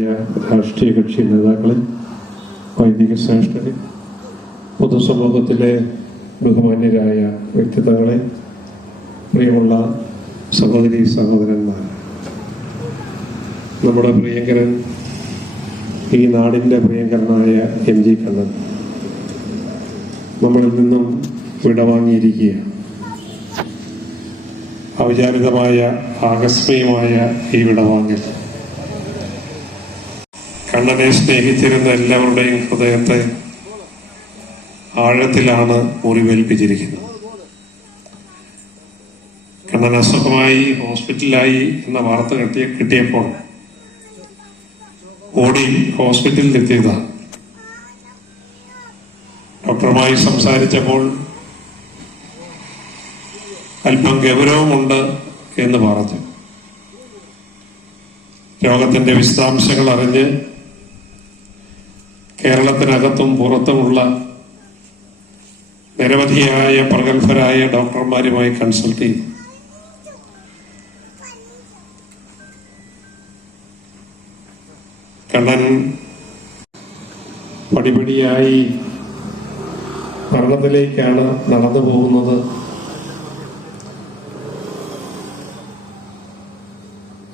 രാഷ്ട്രീയ കക്ഷി നേതാക്കളെ വൈദിക ശ്രേഷ്ഠരെ പൊതുസമൂഹത്തിലെ ബഹുമാന്യരായ വ്യക്തിത്വങ്ങളെ പ്രിയമുള്ള സഹോദരി സഹോദരന്മാർ. നമ്മുടെ പ്രിയങ്കരൻ ഈ നാടിന്റെ പ്രിയങ്കരനായ എം ജി കണ്ണൻ. നമ്മളിൽ നിന്നും വിടവാങ്ങിയിരിക്കുകയാണ്. അവിചാരിതമായ ആകസ്മികമായ ഈ വിടവാങ്ങൽ. കണ്ണനെ സ്നേഹിച്ചിരുന്ന എല്ലാവരുടെയും ഹൃദയത്തെ ആഴത്തിലാണ് മുറിവേൽപ്പിച്ചിരിക്കുന്നത്. കണ്ണൻ അസുഖമായി ഹോസ്പിറ്റലിലായി എന്ന വാർത്ത കിട്ടിയ കിട്ടിയപ്പോൾ ഓടി ഹോസ്പിറ്റലിൽ എത്തിയതാണ് ഡോക്ടറുമായി സംസാരിച്ചപ്പോൾ അല്പം ഗൗരവമുണ്ട് എന്ന് പറഞ്ഞു. രോഗത്തിന്റെ വിശദാംശങ്ങൾ അറിഞ്ഞ് കേരളത്തിനകത്തും പുറത്തുമുള്ള നിരവധിയായ പ്രഗത്ഭരായ ഡോക്ടർമാരുമായി കൺസൾട്ട് ചെയ്തു. കണ്ണൻ പടിപടിയായി മരണത്തിലേക്കാണ് നടന്നു പോകുന്നത്.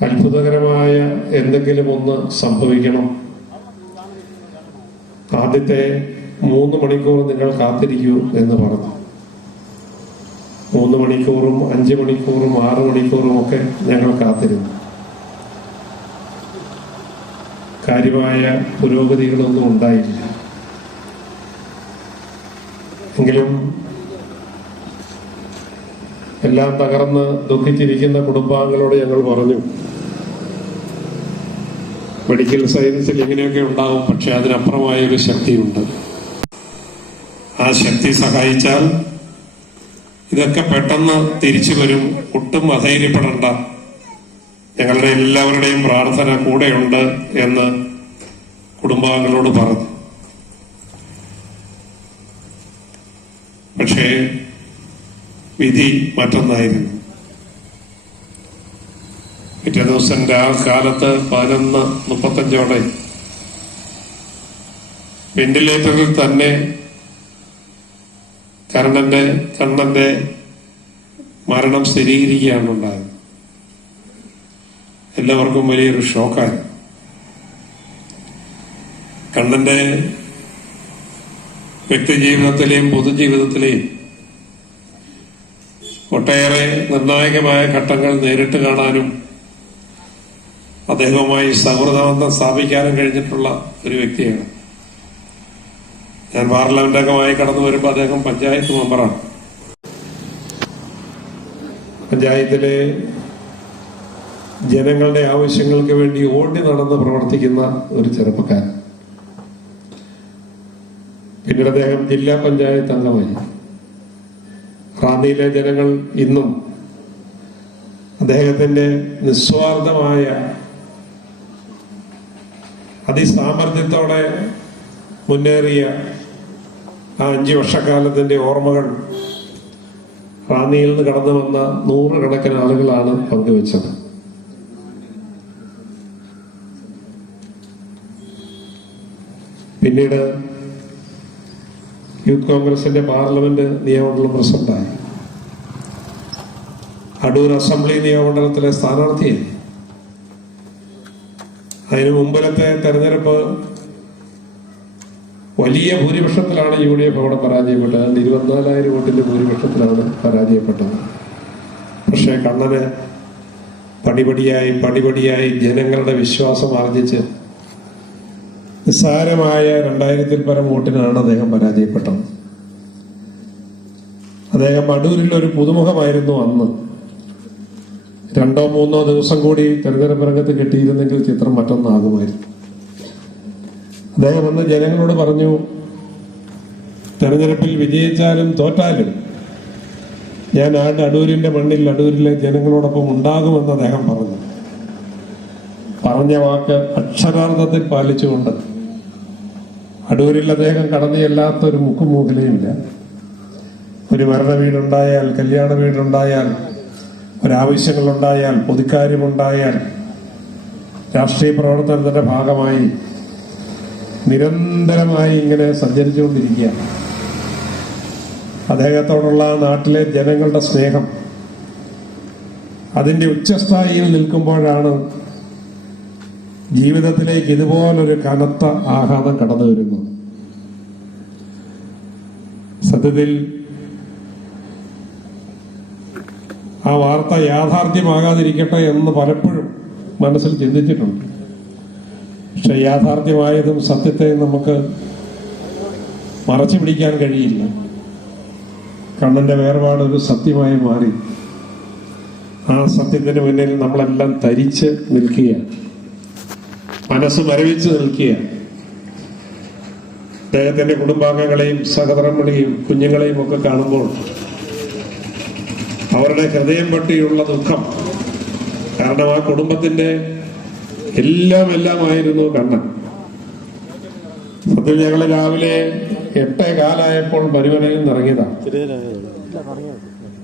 അത്ഭുതകരമായ എന്തെങ്കിലും ഒന്ന് സംഭവിക്കണം. ആദ്യത്തെ മൂന്ന് മണിക്കൂർ നിങ്ങൾ കാത്തിരിക്കൂ എന്ന് പറഞ്ഞു. മൂന്ന് മണിക്കൂറും അഞ്ച് മണിക്കൂറും ആറ് മണിക്കൂറും ഒക്കെ ഞങ്ങൾ കാത്തിരുന്നു. കാര്യമായ പുരോഗതികളൊന്നും ഉണ്ടായില്ല. എങ്കിലും എല്ലാം തകർന്ന് ദുഃഖിച്ചിരിക്കുന്ന കുടുംബാംഗങ്ങളോട് ഞങ്ങൾ പറഞ്ഞു മെഡിക്കൽ സയൻസിൽ ഇങ്ങനെയൊക്കെ ഉണ്ടാവും പക്ഷെ അതിനപ്പുറമായ ഒരു ശക്തിയുണ്ട്. ആ ശക്തി സഹായിച്ചാൽ ഇതൊക്കെ പെട്ടെന്ന് തിരിച്ചു വരും. ഒട്ടും അധൈര്യപ്പെടേണ്ട. ഞങ്ങളുടെ എല്ലാവരുടെയും പ്രാർത്ഥന കൂടെയുണ്ട് എന്ന് കുടുംബാംഗങ്ങളോട് പറഞ്ഞു. പക്ഷേ വിധി മറ്റൊന്നായിരുന്നു. പിറ്റേ ദിവസം രാ കാലത്ത് പതിനൊന്ന് മുപ്പത്തഞ്ചോടെ. വെന്റിലേറ്ററിൽ തന്നെ കർണന്റെ കണ്ണന്റെ മരണം സ്ഥിരീകരിക്കുകയാണ് ഉണ്ടായത്. എല്ലാവർക്കും വലിയൊരു ഷോക്കായി. കണ്ണന്റെ വ്യക്തിജീവിതത്തിലെയും പൊതുജീവിതത്തിലെയും ഒട്ടേറെ നിർണായകമായ ഘട്ടങ്ങൾ നേരിട്ട് കാണാനും അദ്ദേഹവുമായി സൗഹൃദബന്ധം സ്ഥാപിക്കാനും കഴിഞ്ഞിട്ടുള്ള ഒരു വ്യക്തിയാണ്. ഞാൻ പാർലമെന്റ് അംഗമായി കടന്നു വരുമ്പോൾ അദ്ദേഹം പഞ്ചായത്ത് മെമ്പറാണ്. പഞ്ചായത്തിലെ ജനങ്ങളുടെ ആവശ്യങ്ങൾക്ക് വേണ്ടി ഓടി നടന്ന് പ്രവർത്തിക്കുന്ന ഒരു ചെറുപ്പക്കാരൻ. പിന്നീട് അദ്ദേഹം ജില്ലാ പഞ്ചായത്ത് അംഗമായി. റാന്നിയിലെ ജനങ്ങൾ ഇന്നും അദ്ദേഹത്തിന്റെ നിസ്വാർത്ഥമായ അതിസാമർഥ്യത്തോടെ മുന്നേറിയ ആ അഞ്ചു വർഷക്കാലത്തിന്റെ ഓർമ്മകൾ റാന്നിയിൽ നിന്ന് കടന്നു വന്ന നൂറുകണക്കിന് ആളുകളാണ് പങ്കുവച്ചത്. പിന്നീട് യൂത്ത് കോൺഗ്രസിന്റെ പാർലമെന്റ് നിയമമണ്ഡലം പ്രസിഡന്റായി. അടൂർ അസംബ്ലി നിയമമണ്ഡലത്തിലെ സ്ഥാനാർത്ഥിയായി. അതിനു മുമ്പിലത്തെ തെരഞ്ഞെടുപ്പ് വലിയ ഭൂരിപക്ഷത്തിലാണ് യു ഡി എഫ് അവിടെ പരാജയപ്പെട്ടത്. ഇരുപത്തിനാലായിരം വോട്ടിന്റെ ഭൂരിപക്ഷത്തിലാണ് പരാജയപ്പെട്ടത്. പക്ഷേ കണ്ണന് പടിപടിയായി പടിപടിയായി ജനങ്ങളുടെ വിശ്വാസം ആർജിച്ച് നിസ്സാരമായ രണ്ടായിരത്തിൽ പരം വോട്ടിനാണ് അദ്ദേഹം പരാജയപ്പെട്ടത്. അദ്ദേഹം അടൂരിൽ ഒരു പുതുമുഖമായിരുന്നു അന്ന്. രണ്ടോ മൂന്നോ ദിവസം കൂടി തെരഞ്ഞെടുപ്പ് രംഗത്ത് കിട്ടിയിരുന്നെങ്കിൽ ചിത്രം മറ്റൊന്നാകുമായിരുന്നു. അദ്ദേഹം അന്ന് ജനങ്ങളോട് പറഞ്ഞു തെരഞ്ഞെടുപ്പിൽ വിജയിച്ചാലും തോറ്റാലും ഞാൻ ആ അടൂരിന്റെ മണ്ണിൽ അടൂരിലെ ജനങ്ങളോടൊപ്പം ഉണ്ടാകുമെന്ന് അദ്ദേഹം പറഞ്ഞു. പറഞ്ഞ വാക്ക് അക്ഷരാർത്ഥത്തിൽ പാലിച്ചുകൊണ്ട് അടൂരിൽ അദ്ദേഹം കടന്നു ചെല്ലാത്ത ഒരു മുക്കും മൂകലയുമില്ല ഒരു മരണ വീടുണ്ടായാൽ കല്യാണ വീടുണ്ടായാൽ ഒരാവശ്യങ്ങളുണ്ടായാൽ പൊതുക്കാര്യമുണ്ടായാൽ രാഷ്ട്രീയ പ്രവർത്തനത്തിന്റെ ഭാഗമായി നിരന്തരമായി ഇങ്ങനെ സഞ്ചരിച്ചുകൊണ്ടിരിക്കുക. അദ്ദേഹത്തോടുള്ള നാട്ടിലെ ജനങ്ങളുടെ സ്നേഹം അതിന്റെ ഉച്ചസ്ഥായിയിൽ നിൽക്കുമ്പോഴാണ് ജീവിതത്തിലേക്ക് ഇതുപോലൊരു കനത്ത ആഘാതം കടന്നു വരുന്നത് സത്യത്തിൽ ആ വാർത്ത യാഥാർത്ഥ്യമാകാതിരിക്കട്ടെ എന്ന് പലപ്പോഴും മനസ്സിൽ ചിന്തിച്ചിട്ടുണ്ട്. പക്ഷെ യാഥാർത്ഥ്യമായതും സത്യത്തെ നമുക്ക് മറച്ചു പിടിക്കാൻ കഴിയില്ല. കണ്ണന്റെ വേർപാട് ഒരു സത്യമായി മാറി. ആ സത്യത്തിന് മുന്നിൽ നമ്മളെല്ലാം തരിച്ച് നിൽക്കുക മനസ്സ് മരവിച്ച് നിൽക്കുക അദ്ദേഹത്തിന്റെ കുടുംബാംഗങ്ങളെയും സഹധർമ്മിണിയും കുഞ്ഞുങ്ങളെയും ഒക്കെ കാണുമ്പോൾ അവരുടെ ഹൃദയം പട്ടിയുള്ള ദുഃഖം. കാരണം ആ കുടുംബത്തിന്റെ എല്ലാം എല്ലാമായിരുന്നു കണ്ണൻ സത്യം ഞങ്ങൾ രാവിലെ എട്ടേ കാലായപ്പോൾ മരുവനയിൽ നിറങ്ങിയതാണ്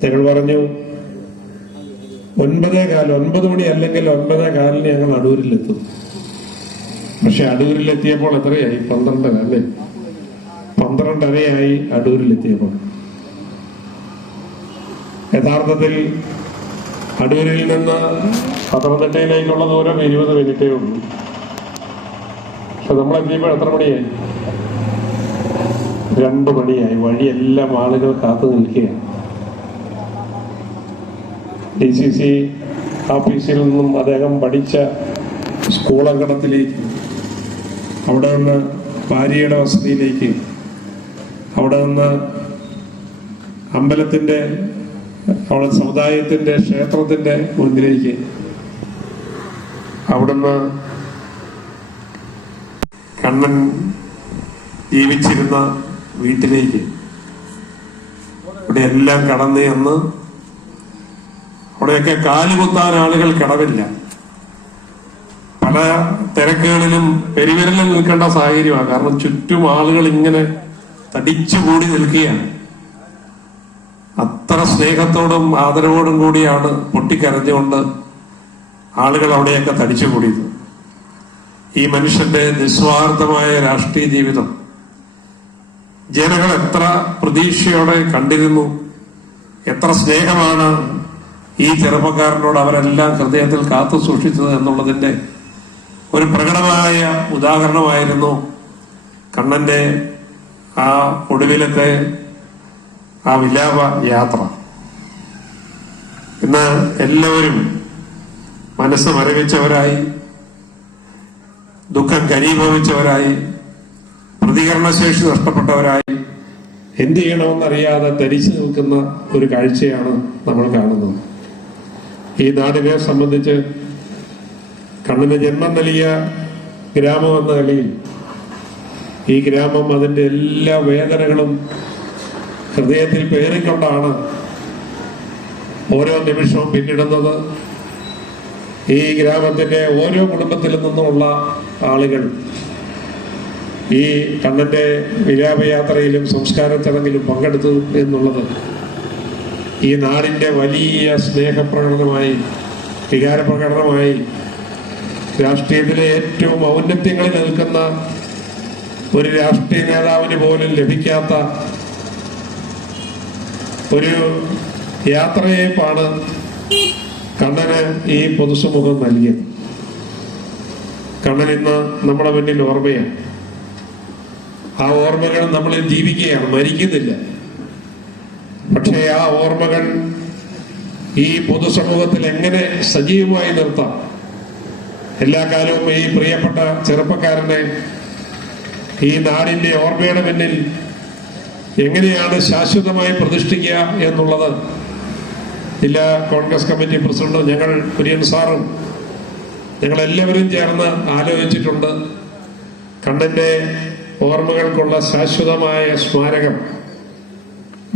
ഞങ്ങൾ പറഞ്ഞു ഒൻപതേ കാലം ഒൻപത് മണി അല്ലെങ്കിൽ ഒൻപതേ കാലിന് ഞങ്ങൾ അടൂരിലെത്തും. പക്ഷെ അടൂരിലെത്തിയപ്പോൾ എത്രയായി? പന്ത്രണ്ടര അല്ലേ? പന്ത്രണ്ടരയായി അടൂരിലെത്തിയപ്പോൾ. യഥാർത്ഥത്തിൽ അടൂരിൽ നിന്ന് പത്തനംതിട്ടയിലേക്കുള്ള ദൂരം ഇരുപത് മിനിറ്റേ ഉള്ളൂ. പക്ഷെ നമ്മൾ എത്തിയപ്പോൾ എത്ര മണിയായി? രണ്ട് മണിയായി. വഴിയെല്ലാം ആളുകൾ കാത്തു നിൽക്കുകയാണ്. ഡി സി സി ഓഫീസിൽ നിന്നും അദ്ദേഹം പഠിച്ച സ്കൂളങ്കണത്തിലേക്ക് അവിടെ നിന്ന് ഭാര്യയുടെ വസതിയിലേക്ക് അവിടെ നിന്ന് അമ്പലത്തിന്റെ അവിടെ സമുദായത്തിന്റെ ക്ഷേത്രത്തിന്റെ മുന്നിലേക്ക് അവിടുന്ന് കണ്ണൻ ജീവിച്ചിരുന്ന വീട്ടിലേക്ക്. ഇവിടെ എല്ലാം കടന്ന് എന്ന് അവിടെയൊക്കെ കാലുകുത്താൻ ആളുകൾ കടവില്ല. പല തിരക്കുകളിലും പെരുവിരലിൽ നിൽക്കേണ്ട സാഹചര്യമാണ്. കാരണം ചുറ്റും ആളുകൾ ഇങ്ങനെ തടിച്ചുകൂടി നിൽക്കുകയാണ്. അത്ര സ്നേഹത്തോടും ആദരവോടും കൂടിയാണ് പൊട്ടിക്കരഞ്ഞുകൊണ്ട് ആളുകൾ അവിടെയൊക്കെ തടിച്ചുകൂടിയത് ഈ മനുഷ്യന്റെ നിസ്വാർത്ഥമായ രാഷ്ട്രീയ ജീവിതം ജനങ്ങൾ എത്ര പ്രതീക്ഷയോടെ കണ്ടിരുന്നു എത്ര സ്നേഹമാണ് ഈ ചെറുപ്പക്കാരനോട് അവരെല്ലാം ഹൃദയത്തിൽ കാത്തു സൂക്ഷിച്ചത് എന്നുള്ളതിന്റെ ഒരു പ്രകടമായ ഉദാഹരണമായിരുന്നു കണ്ണന്റെ ആ ഒടുവിലത്തെ ആ വിലാപ യാത്ര. ഇന്ന് എല്ലാവരും മനസ്സ് മരവിച്ചവരായി ദുഃഖം കരീഭവിച്ചവരായി പ്രതികരണശേഷി നഷ്ടപ്പെട്ടവരായി എന്ത് ചെയ്യണമെന്നറിയാതെ ധരിച്ചു നിൽക്കുന്ന ഒരു കാഴ്ചയാണ് നമ്മൾ കാണുന്നത്. ഈ നാടിനെ സംബന്ധിച്ച് കണ്ണിന് ജന്മം നൽകിയ ഗ്രാമം എന്ന നിലയിൽ ഈ ഗ്രാമം അതിന്റെ എല്ലാ വേദനകളും ഹൃദയത്തിൽ പേറിക്കൊണ്ടാണ് ഓരോ നിമിഷവും പിന്നിടുന്നത്. ഈ ഗ്രാമത്തിന്റെ ഓരോ കുടുംബത്തിൽ നിന്നുമുള്ള ആളുകൾ ഈ കണ്ണന്റെ വിലാപയാത്രയിലും സംസ്കാര ചടങ്ങിലും പങ്കെടുത്തു എന്നുള്ളത് ഈ നാടിന്റെ വലിയ സ്നേഹപ്രകടനമായി വികാരപ്രകടനമായി രാഷ്ട്രീയത്തിലെ ഏറ്റവും ഔന്നത്യങ്ങളിൽ നിൽക്കുന്ന ഒരു രാഷ്ട്രീയ നേതാവിന് പോലും ലഭിക്കാത്ത ഒരു യാത്രയെപ്പാണ് കണ്ണന് ഈ പൊതുസമൂഹം നൽകിയത്. കണ്ണൻ ഇന്ന് നമ്മുടെ മുന്നിൽ ഓർമ്മയാണ്. ആ ഓർമ്മകൾ നമ്മളിൽ ജീവിക്കുകയാണ് മരിക്കുന്നില്ല. പക്ഷേ ആ ഓർമ്മകൾ ഈ പൊതുസമൂഹത്തിൽ എങ്ങനെ സജീവമായി നിർത്താം? എല്ലാ കാലവും ഈ പ്രിയപ്പെട്ട ചെറുപ്പക്കാരനെ ഈ നാടിന്റെ ഓർമ്മയുടെ പിന്നിൽ എങ്ങനെയാണ് ശാശ്വതമായി പ്രതിഷ്ഠിക്കുക എന്നുള്ളത്? ജില്ലാ കോൺഗ്രസ് കമ്മിറ്റി പ്രസിഡന്റ് ഞങ്ങൾ കുര്യൻ സാറും ഞങ്ങളെല്ലാവരും ചേർന്ന് ആലോചിച്ചിട്ടുണ്ട് കണ്ണന്റെ ഓർമ്മകൾക്കുള്ള ശാശ്വതമായ സ്മാരകം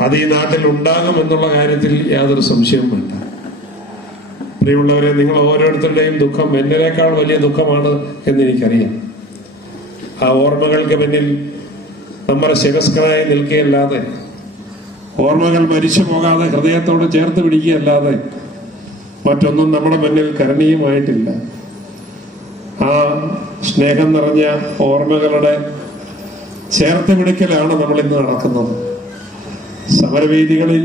അത് ഈ നാട്ടിൽ ഉണ്ടാകും എന്നുള്ള കാര്യത്തിൽ യാതൊരു സംശയവും വേണ്ട. പ്രിയമുള്ളവരെ നിങ്ങൾ ഓരോരുത്തരുടെയും ദുഃഖം എന്നതിനേക്കാൾ വലിയ ദുഃഖമാണ് എന്ന് എനിക്കറിയാം. ആ ഓർമ്മകൾക്ക് പിന്നിൽ നമ്മുടെ ശിരസ്കനായി നിൽക്കുകയല്ലാതെ ഓർമ്മകൾ മരിച്ചു പോകാതെ ഹൃദയത്തോട് ചേർത്ത് പിടിക്കുകയല്ലാതെ മറ്റൊന്നും നമ്മുടെ മുന്നിൽ കരണീയമായിട്ടില്ല. ആ സ്നേഹം നിറഞ്ഞ ഓർമ്മകളുടെ ചേർത്ത് പിടിക്കലാണ് നമ്മൾ ഇന്ന് നടക്കുന്നത്. സമരവേദികളിൽ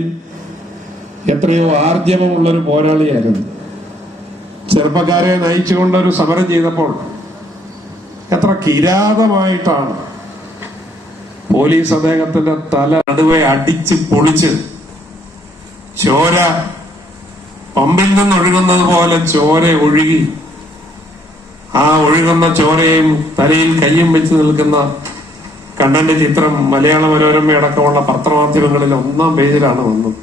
എത്രയോ ആർജവമുള്ളൊരു പോരാളിയായിരുന്നു. ചെറുപ്പക്കാരെ നയിച്ചുകൊണ്ടൊരു സമരം ചെയ്തപ്പോൾ എത്ര കിരാതമായിട്ടാണ് പോലീസ് അദ്ദേഹത്തിന്റെ തല നടുവെ അടിച്ച് പൊളിച്ച് ചോര പമ്പിൽ നിന്ന് ഒഴുകുന്നത് പോലെ ചോര ഒഴുകി ആ ഒഴുകുന്ന ചോരയും തലയിൽ കയ്യും വെച്ച് നിൽക്കുന്ന കണ്ണന്റെ ചിത്രം മലയാള മനോരമ അടക്കമുള്ള പത്രമാധ്യമങ്ങളിൽ ഒന്നാം പേജിലാണ് വന്നത്.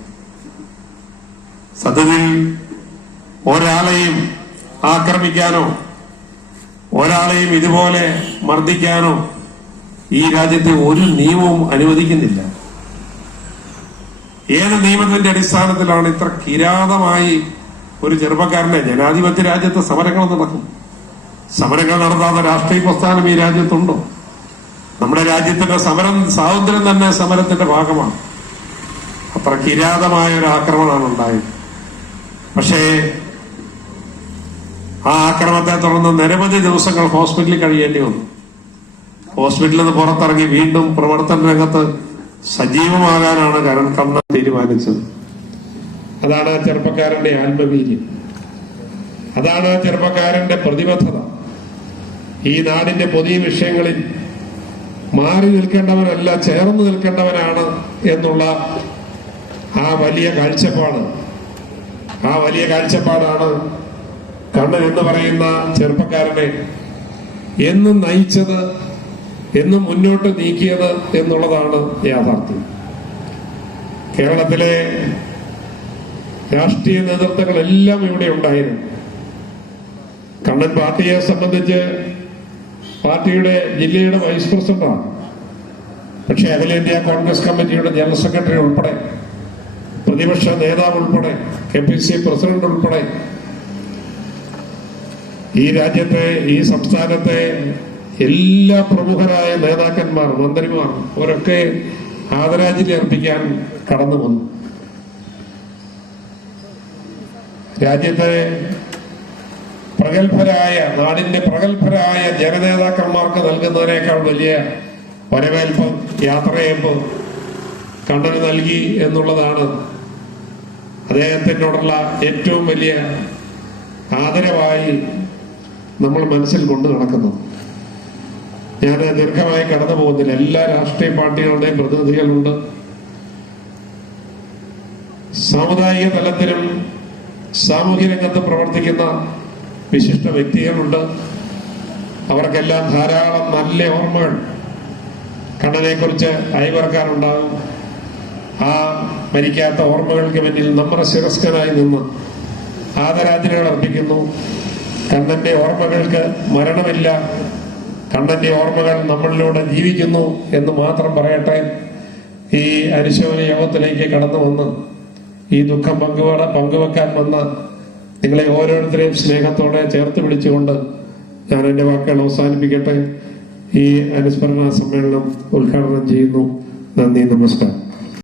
സത്യത്തിൽ ഒരാളെയും ആക്രമിക്കാനോ ഒരാളെയും ഇതുപോലെ മർദ്ദിക്കാനോ ഈ രാജ്യത്തെ ഒരു നിയമവും അനുവദിക്കുന്നില്ല. ഏത് നിയമത്തിന്റെ അടിസ്ഥാനത്തിലാണ് ഇത്ര കിരാതമായി ഒരു ചെറുപ്പക്കാരനെ ജനാധിപത്യ രാജ്യത്ത് സമരങ്ങൾ നടക്കും? സമരങ്ങൾ നടത്താത്ത രാഷ്ട്രീയ പ്രസ്ഥാനം ഈ രാജ്യത്തുണ്ടോ? നമ്മുടെ രാജ്യത്തിന്റെ സമരം സ്വാതന്ത്ര്യം തന്നെ സമരത്തിന്റെ ഭാഗമാണ്. അത്ര കിരാതമായ ഒരു ആക്രമണമാണ് ഉണ്ടായത്. പക്ഷേ ആ ആക്രമണത്തെ തുടർന്ന് നിരവധി ദിവസങ്ങൾ ഹോസ്പിറ്റലിൽ കഴിയേണ്ടി വന്നു. ഹോസ്പിറ്റലിൽ നിന്ന് പുറത്തിറങ്ങി വീണ്ടും പ്രവർത്തന രംഗത്ത് സജീവമാകാനാണ് കരൺ കണ്ണ തീരുമാനിച്ചത്. അതാണ് ആ ചെറുപ്പക്കാരന്റെ ആത്മവീര്യം. അതാണ് ആ ചെറുപ്പക്കാരന്റെ പ്രതിബദ്ധത. ഈ നാടിന്റെ പുതിയ വിഷയങ്ങളിൽ മാറി നിൽക്കേണ്ടവനല്ല ചേർന്ന് നിൽക്കേണ്ടവനാണ് എന്നുള്ള ആ വലിയ കാഴ്ചപ്പാട്. ആ വലിയ കാഴ്ചപ്പാടാണ് കണ്ണൻ എന്ന് പറയുന്ന ചെറുപ്പക്കാരനെ എന്നും നയിച്ചത് എന്നും മുന്നോട്ട് നീക്കിയത് എന്നുള്ളതാണ് യാഥാർത്ഥ്യം. കേരളത്തിലെ രാഷ്ട്രീയ നേതൃത്വങ്ങളെല്ലാം ഇവിടെ ഉണ്ടായിരുന്നു. കണ്ണൻ പാർട്ടിയെ സംബന്ധിച്ച് പാർട്ടിയുടെ ജില്ലയുടെ വൈസ് പ്രസിഡന്റാണ്. പക്ഷേ അഖിലേന്ത്യാ കോൺഗ്രസ് കമ്മിറ്റിയുടെ ജനറൽ സെക്രട്ടറി ഉൾപ്പെടെ പ്രതിപക്ഷ നേതാവ് ഉൾപ്പെടെ കെ പി സി പ്രസിഡന്റ് ഉൾപ്പെടെ ഈ രാജ്യത്തെ ഈ സംസ്ഥാനത്തെ എല്ലാ പ്രമുഖരായ നേതാക്കന്മാർ മന്ത്രിമാർ അവരൊക്കെ ആദരാഞ്ജലി അർപ്പിക്കാൻ കടന്നു വന്നു. രാജ്യത്തെ പ്രഗത്ഭരായ നാടിന്റെ പ്രഗത്ഭരായ ജനനേതാക്കന്മാർക്ക് നൽകുന്നതിനേക്കാൾ വലിയ വരവേൽപ്പം യാത്രയപ്പ് കണ്ണന് നൽകി എന്നുള്ളതാണ് അദ്ദേഹത്തിനോടുള്ള ഏറ്റവും വലിയ ആദരവായി നമ്മൾ മനസ്സിൽ കൊണ്ടു നടക്കുന്നത്. ഞാൻ ദീർഘമായി കടന്നു പോകുന്നില്ല. എല്ലാ രാഷ്ട്രീയ പാർട്ടികളുടെയും പ്രതിനിധികളുണ്ട്. സാമുദായിക തലത്തിലും സാമൂഹ്യ രംഗത്ത് പ്രവർത്തിക്കുന്ന വിശിഷ്ട വ്യക്തികളുണ്ട്. അവർക്കെല്ലാം ധാരാളം നല്ല ഓർമ്മകൾ. കണ്ണനെ കുറിച്ച് അയവർക്കാനുണ്ടാകും ആ മരിക്കാത്ത ഓർമ്മകൾക്ക് മുന്നിൽ നമ്മുടെ ശിരസ്കനായി നിന്ന് ആദരാഞ്ജലികൾ അർപ്പിക്കുന്നു. കണ്ണന്റെ ഓർമ്മകൾക്ക് മരണമില്ല. കണ്ണന്റെ ഓർമ്മകൾ നമ്മളിലൂടെ ജീവിക്കുന്നു എന്ന് മാത്രം പറയട്ടെ. ഈ അനുശോചന യോഗത്തിലേക്ക് കടന്നു വന്ന് ഈ ദുഃഖം പങ്കുവട പങ്കുവെക്കാൻ വന്ന നിങ്ങളെ ഓരോരുത്തരെയും സ്നേഹത്തോടെ ചേർത്ത് പിടിച്ചുകൊണ്ട് ഞാൻ എന്റെ വാക്കുകൾ അവസാനിപ്പിക്കട്ടെ. ഈ അനുസ്മരണ സമ്മേളനം ഉദ്ഘാടനം ചെയ്യുന്നു. നന്ദി നമസ്കാരം.